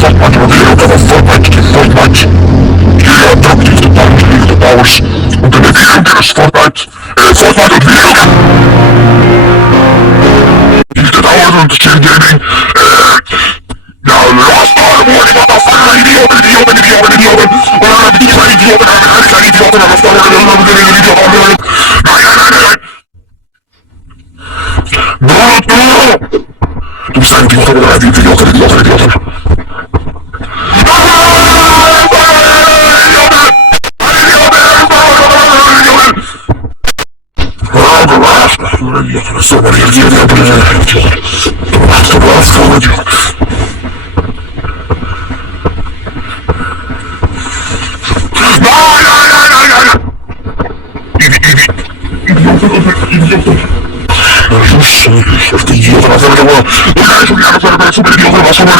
Fortnite, wir reden über Fortnite. Jeder drückt auf den Button, spielt den aus. Und in der Video geht es Fortnite und Video. Nicht der Dauer und Chill Gaming. Now last time, warning, what the fuck, Idioten. Oder die kleinen Idioten, alle kleinen Idioten, aber das dauert, Nein. Du bist ein Idiot, oder ein Idiot. So, man reagiert, du warst so Idiot. Idioten. Este idiota va a hacer que bueno. Deja eso, ya no puede ver super idiota, va a sonar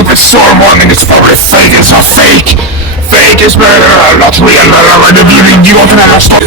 stupid storm warning, it's probably fake, it's not fake. Fake is not real, the viewing, you don't know how to stop.